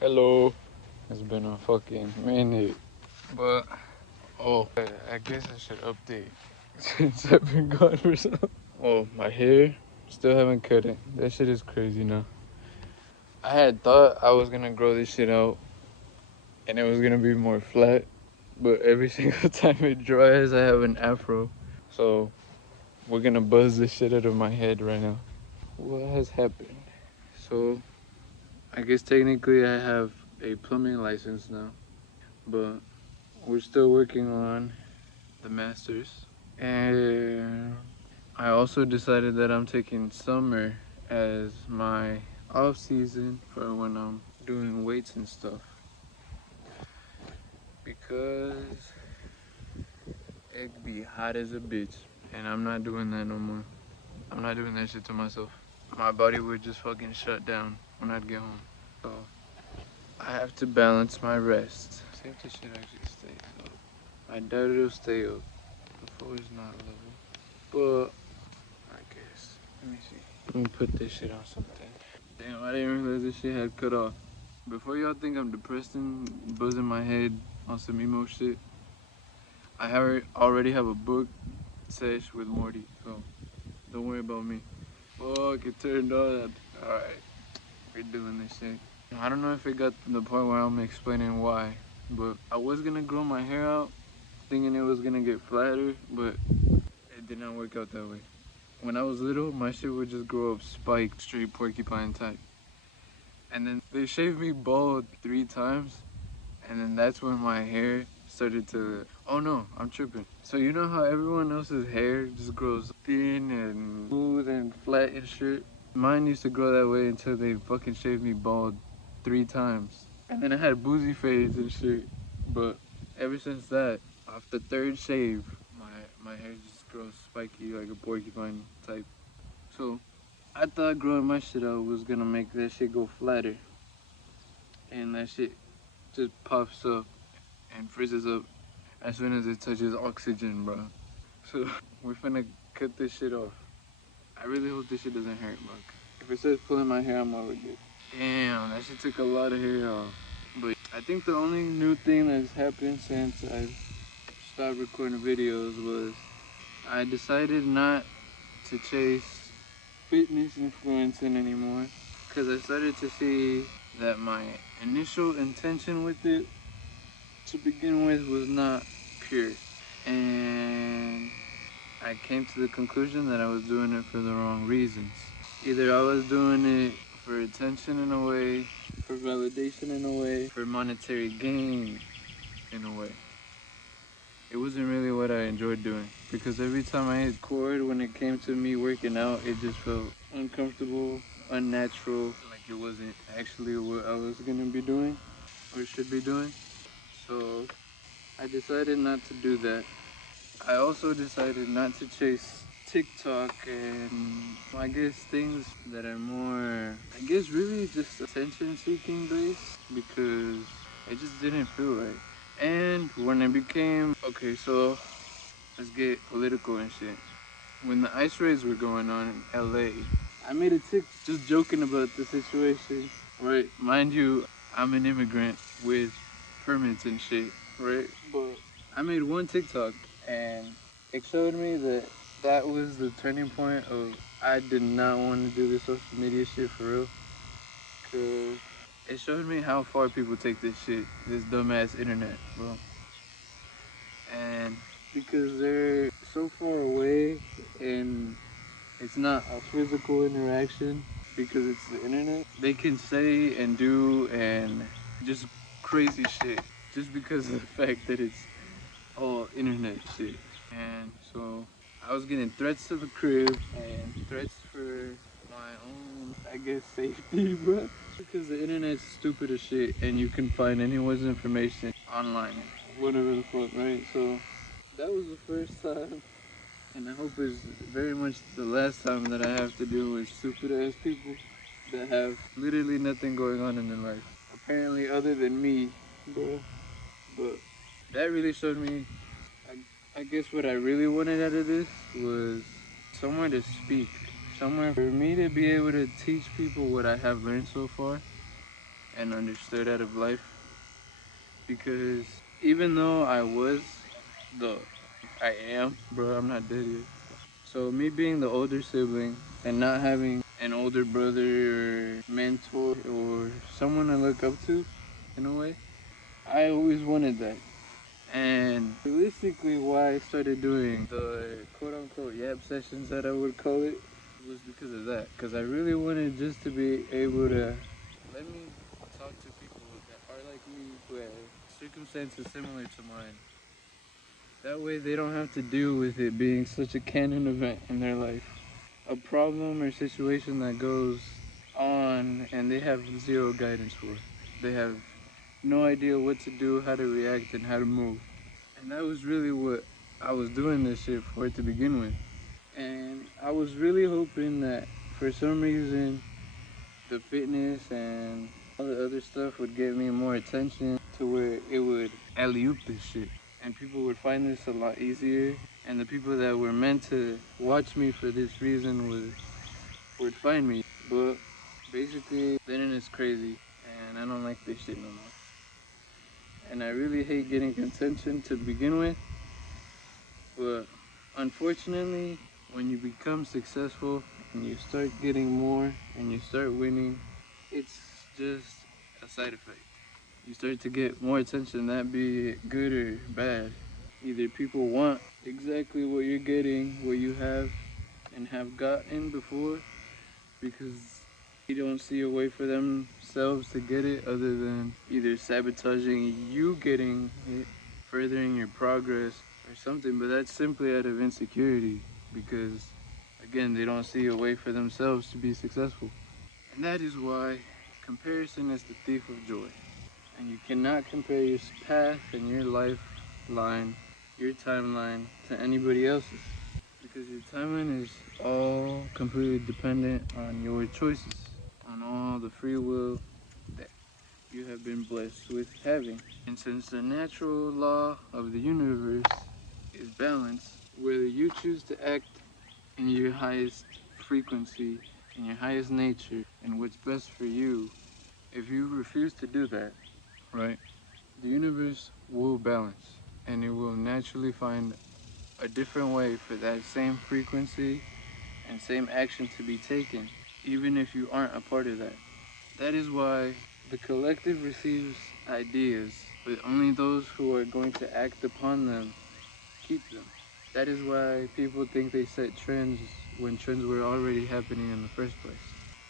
Hello. It's been a fucking minute. But, I guess I should update since I've been gone for some. Oh, my hair, still haven't cut it. That shit is crazy now. I had thought I was gonna grow this shit out and it was gonna be more flat, but every single time it dries, I have an afro. So, we're gonna buzz the shit out of my head right now. What has happened? So, I guess technically I have a plumbing license now, but we're still working on the masters. And I also decided that I'm taking summer as my off season for when I'm doing weights and stuff, because it be hot as a bitch and I'm not doing that no more. I'm not doing that shit to myself. My body would just fucking shut down when I'd get home. So I have to balance my rest. See if this shit actually stays up. I doubt it'll stay up. The floor is not level. But I guess. Let me see. Let me put this shit on something. Damn, I didn't realize this shit had cut off. Before y'all think I'm depressed and buzzing my head on some emo shit, already have a book sesh with Morty, so don't worry about me. Fuck, it turned on. Alright, we're doing this shit. I don't know if it got to the point where I'm explaining why, but I was gonna grow my hair out thinking it was gonna get flatter, but it did not work out that way. When I was little, my shit would just grow up spiked, straight porcupine type. And then they shaved me bald 3 times, and then that's when my hair started to, oh no, I'm tripping. So you know how everyone else's hair just grows thin and smooth and flat and shit? Mine used to grow that way until they fucking shaved me bald 3 times. And then I had boozy fades and shit. But ever since that, off the third shave, my hair just grows spiky like a porcupine type. So I thought growing my shit out was gonna make that shit go flatter. And that shit just puffs up and freezes up as soon as it touches oxygen, bro. So we're finna cut this shit off. I really hope this shit doesn't hurt, bro. If it starts pulling my hair, I'm over good. Damn, that shit took a lot of hair off. But I think the only new thing that's happened since I stopped recording videos was I decided not to chase fitness influencing anymore, because I started to see that my initial intention with it to begin with was not pure, and I came to the conclusion that I was doing it for the wrong reasons. Either I was doing it for attention in a way, for validation in a way, for monetary gain in a way. It wasn't really what I enjoyed doing, because every time I hit record when it came to me working out, it just felt uncomfortable, unnatural, like it wasn't actually what I was gonna be doing or should be doing. So I decided not to do that. I also decided not to chase TikTok and I guess things that are more, I guess really just attention seeking based, because it just didn't feel right. And when it became, okay, so let's get political and shit. When the ice raids were going on in LA, I made a TikTok just joking about the situation, right? Mind you, I'm an immigrant with permits and shit, right? But I made one TikTok and it showed me that that was the turning point of I did not want to do this social media shit for real. Cause it showed me how far people take this shit, this dumbass internet, bro. And because they're so far away and it's not a physical interaction because it's the internet, they can say and do and just crazy shit just because of the fact that it's all internet shit. And so I was getting threats to the crib and threats for my own, I guess, safety, bro. Because the internet's stupid as shit and you can find anyone's information online, whatever the fuck, right? So that was the first time, and I hope it's very much the last time that I have to deal with stupid ass people that have literally nothing going on in their life. Apparently, other than me, bro. But that really showed me, I guess, what I really wanted out of this was somewhere to speak. Somewhere for me to be able to teach people what I have learned so far and understood out of life. Because even though the, I am, bro, I'm not dead yet. So me being the older sibling and not having an older brother or mentor or someone to look up to in a way, I always wanted that. And realistically, why I started doing the quote unquote yap sessions that I would call it was because of that. Because I really wanted just to be able to let me talk to people that are like me who have circumstances similar to mine. That way they don't have to deal with it being such a canon event in their life. A problem or situation that goes on and they have zero guidance for. They have no idea what to do, how to react, and how to move. And that was really what I was doing this shit for to begin with. And I was really hoping that for some reason the fitness and all the other stuff would get me more attention to where it would alley-oop this shit. And people would find this a lot easier. And the people that were meant to watch me for this reason would find me. But basically, the internet's crazy. And I don't like this shit no more. And I really hate getting attention to begin with. But unfortunately, when you become successful and you start getting more and you start winning, it's just a side effect. You start to get more attention, that be it good or bad. Either people want exactly what you're getting, what you have and have gotten before, because they don't see a way for themselves to get it other than either sabotaging you getting it, furthering your progress or something, but that's simply out of insecurity because again they don't see a way for themselves to be successful. And that is why comparison is the thief of joy. And you cannot compare your path and your lifeline, your timeline to anybody else's. Because your timeline is all completely dependent on your choices, on all the free will that you have been blessed with having. And since the natural law of the universe is balance, whether you choose to act in your highest frequency, in your highest nature, and what's best for you, if you refuse to do that, right, the universe will balance and it will naturally find a different way for that same frequency and same action to be taken, even if you aren't a part of that. That is why the collective receives ideas, but only those who are going to act upon them keep them. That is why people think they set trends when trends were already happening in the first place.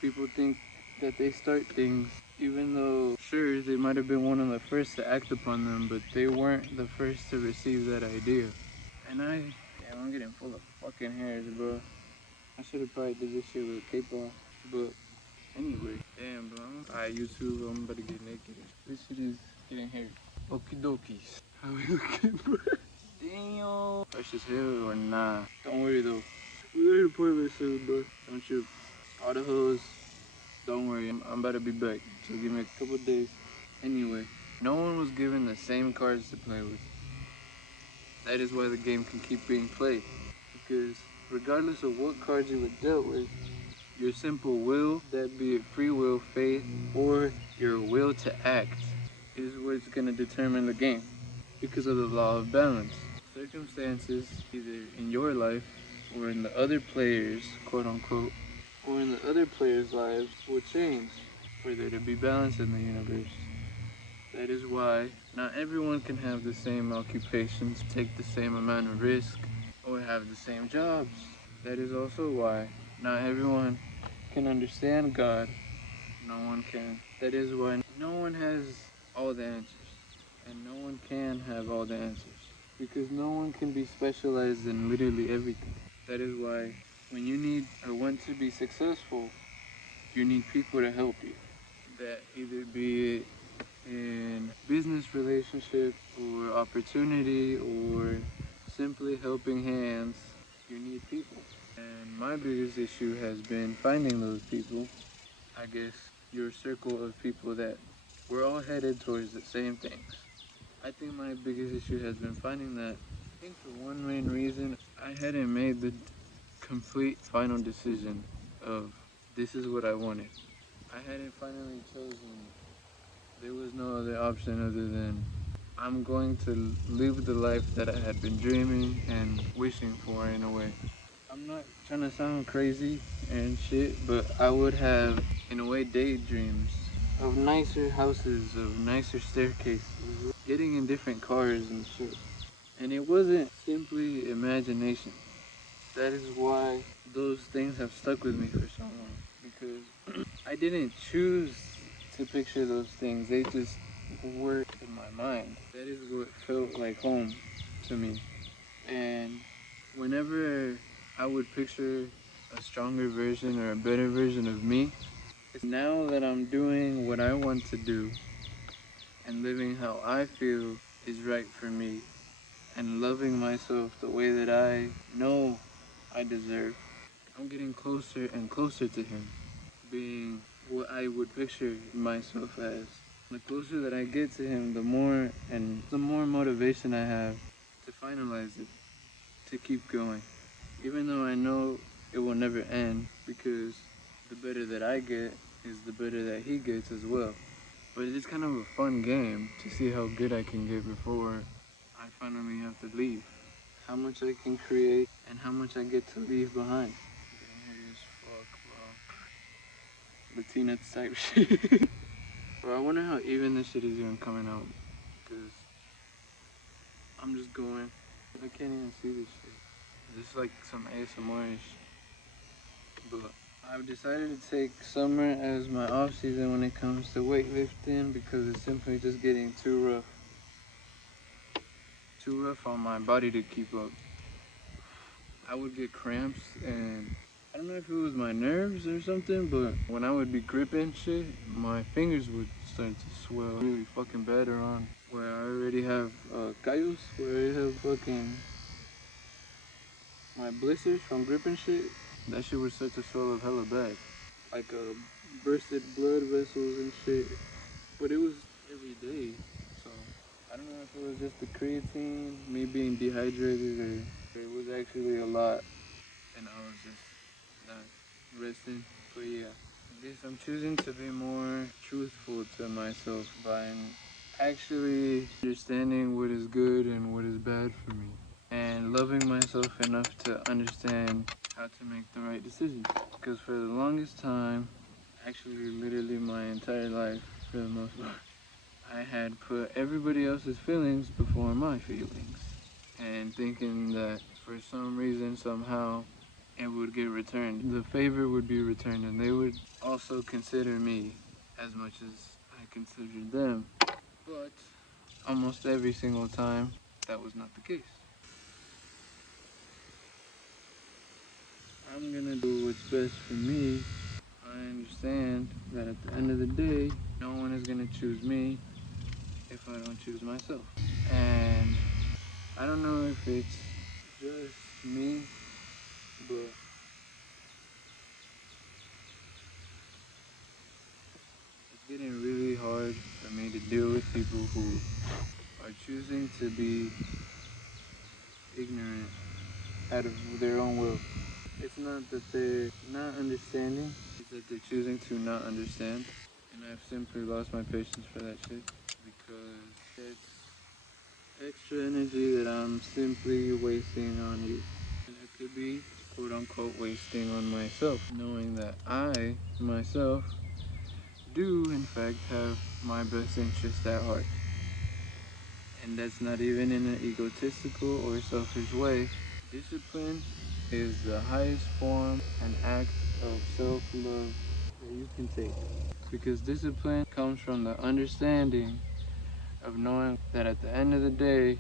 People think that they start things even though, sure, they might have been one of the first to act upon them, but they weren't the first to receive that idea. And damn, I'm getting full of fucking hairs, bro. I should have probably did this shit with a cape on. But anyway, damn, bro. Alright, YouTube, I'm about to get naked. This shit is getting hairy. Okie dokies. How we looking, bro? Damn. Fresh as hell or nah? Don't worry though. We're gonna pour this soon, bro. Don't trip. All the hoes, don't worry. I'm about to be back. So give me a couple days. Anyway, no one was given the same cards to play with. That is why the game can keep being played. Because regardless of what cards you were dealt with, your simple will, that be it free will, faith, or your will to act, is what's going to determine the game. Because of the law of balance. Circumstances, either in your life or in the other players, quote unquote, or in the other players' lives, will change for there to be balance in the universe. That is why not everyone can have the same occupations, take the same amount of risk, or have the same jobs. That is also why not everyone can understand God. No one can. That is why no one has all the answers. And no one can have all the answers. Because no one can be specialized in literally everything. That is why when you need or want to be successful, you need people to help you. That either be it in business relationship or opportunity or simply helping hands, you need people. And my biggest issue has been finding those people. I guess your circle of people that we're all headed towards the same things. I think my biggest issue has been finding that. I think for one main reason, I hadn't made the complete final decision of this is what I wanted. I hadn't finally chosen no other option other than I'm going to live the life that I had been dreaming and wishing for in a way. I'm not trying to sound crazy and shit, but I would have, in a way, daydreams of nicer houses, of nicer staircases, getting in different cars and shit. And it wasn't simply imagination. That is why those things have stuck with me for so long. Because I didn't choose to picture those things, they just were in my mind. That is what felt like home to me. And whenever I would picture a stronger version or a better version of me, it's now that I'm doing what I want to do and living how I feel is right for me and loving myself the way that I know I deserve. I'm getting closer and closer to him, being what I would picture myself as. The closer that I get to him, the more motivation I have to finalize it, to keep going. Even though I know it will never end, because the better that I get is the better that he gets as well. But it's kind of a fun game to see how good I can get before I finally have to leave. How much I can create and how much I get to leave behind. Getting heavy as fuck, bro. Latina type shit. Bro, I wonder how even this shit is even coming out. Because I'm just going. I can't even see this shit. This is like some ASMR-ish. But I've decided to take summer as my off season when it comes to weightlifting because it's simply just getting too rough. Too rough on my body to keep up. I would get cramps and I don't know if it was my nerves or something, but when I would be gripping shit, my fingers would start to swell really fucking bad around where I already have callos, where I have fucking my blisters from gripping shit. That shit would start to swell up hella bad. Like bursted blood vessels and shit. But it was every day, so I don't know if it was just the creatine, me being dehydrated, or it was actually a lot, and I was just not resting. But yeah, I guess I'm choosing to be more truthful to myself by actually understanding what is good and what is bad for me, and loving myself enough to understand how to make the right decisions. Because for the longest time, actually literally my entire life for the most part, I had put everybody else's feelings before my feelings and thinking that for some reason, somehow, it would get returned. The favor would be returned and they would also consider me as much as I considered them. But almost every single time, that was not the case. I'm gonna do what's best for me. I understand that at the end of the day, no one is gonna choose me if I don't choose myself. And I don't know if it's just me, but it's getting really hard for me to deal with people who are choosing to be ignorant out of their own will. It's not that they're not understanding, it's that they're choosing to not understand. And I've simply lost my patience for that shit because it's extra energy that I'm simply wasting on you. And it could be quote unquote wasting on myself, knowing that I, myself, do in fact have my best interest at heart. And that's not even in an egotistical or selfish way. Discipline is the highest form and act of self-love that you can take. Because discipline comes from the understanding of knowing that at the end of the day,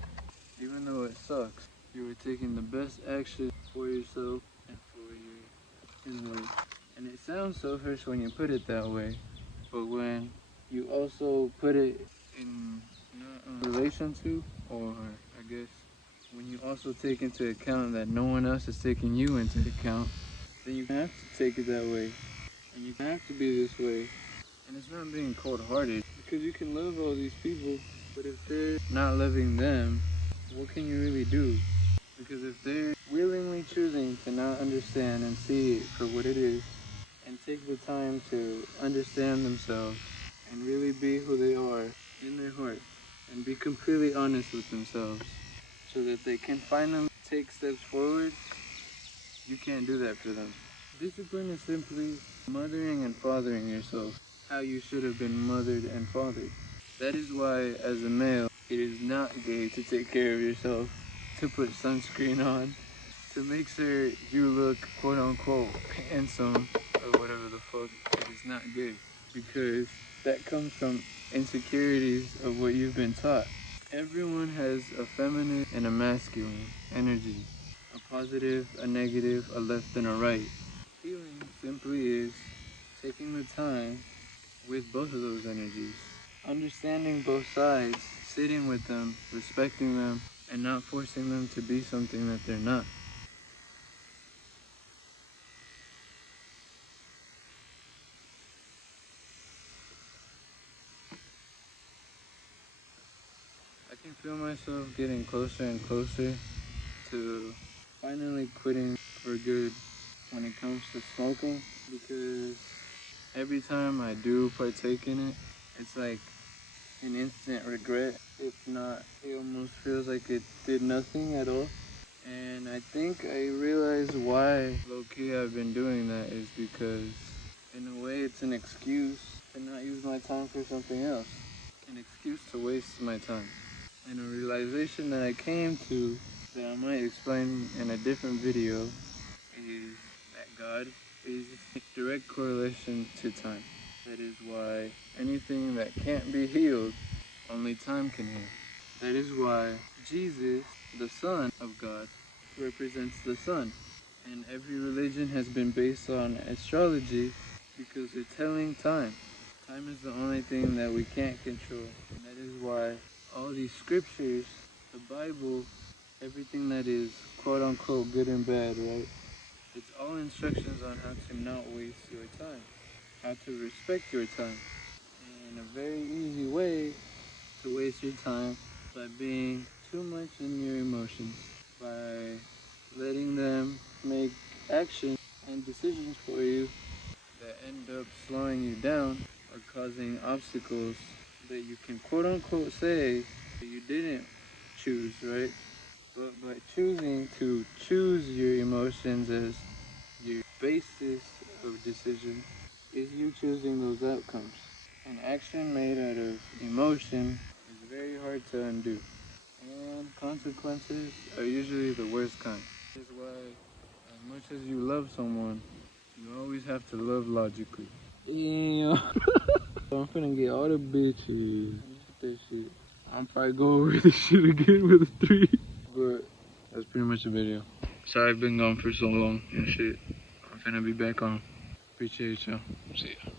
even though it sucks, you are taking the best action for yourself and for your life. And it sounds selfish when you put it that way, but when you also put it in relation to, or I guess when you also take into account that no one else is taking you into account, then you have to take it that way. And you have to be this way. And it's not being cold-hearted, because you can love all these people, but if they're not loving them, what can you really do? Because if they're willingly choosing to not understand and see it for what it is, and take the time to understand themselves and really be who they are in their heart and be completely honest with themselves so that they can finally take steps forward, you can't do that for them. Discipline is simply mothering and fathering yourself how you should have been mothered and fathered. That is why, as a male, it is not gay to take care of yourself, to put sunscreen on, to make sure you look quote unquote handsome or whatever the fuck. It is not gay because that comes from insecurities of what you've been taught. Everyone has a feminine and a masculine energy, a positive, a negative, a left and a right. Healing simply is taking the time with both of those energies, understanding both sides, sitting with them, respecting them, and not forcing them to be something that they're not. I can feel myself getting closer and closer to finally quitting for good when it comes to smoking, because every time I do partake in it, it's like an instant regret. If not, it almost feels like it did nothing at all. And I think I realized why low-key I've been doing that is because in a way it's an excuse to not use my time for something else. An excuse to waste my time. And a realization that I came to that I might explain in a different video is that God is a direct correlation to time. That is why anything that can't be healed, only time can heal. That is why Jesus, the Son of God, represents the sun. And every religion has been based on astrology because they're telling time. Time is the only thing that we can't control. And that is why all these scriptures, the Bible, everything that is quote unquote good and bad, right? It's all instructions on how to not waste your time, how to respect your time. And a very easy way to waste your time by being too much in your emotions, by letting them make actions and decisions for you that end up slowing you down or causing obstacles that you can quote unquote say that you didn't choose, right? But by choosing to choose your emotions as your basis of decision is you choosing those outcomes. An action made out of emotion is very hard to undo. And consequences are usually the worst kind. This is why, as much as you love someone, you always have to love logically. Yeah. I'm finna get all the bitches. That shit. I'm probably go over this shit again with a 3. But that's pretty much the video. Sorry I've been gone for so long and shit. I'm finna be back on. Appreciate y'all. See ya.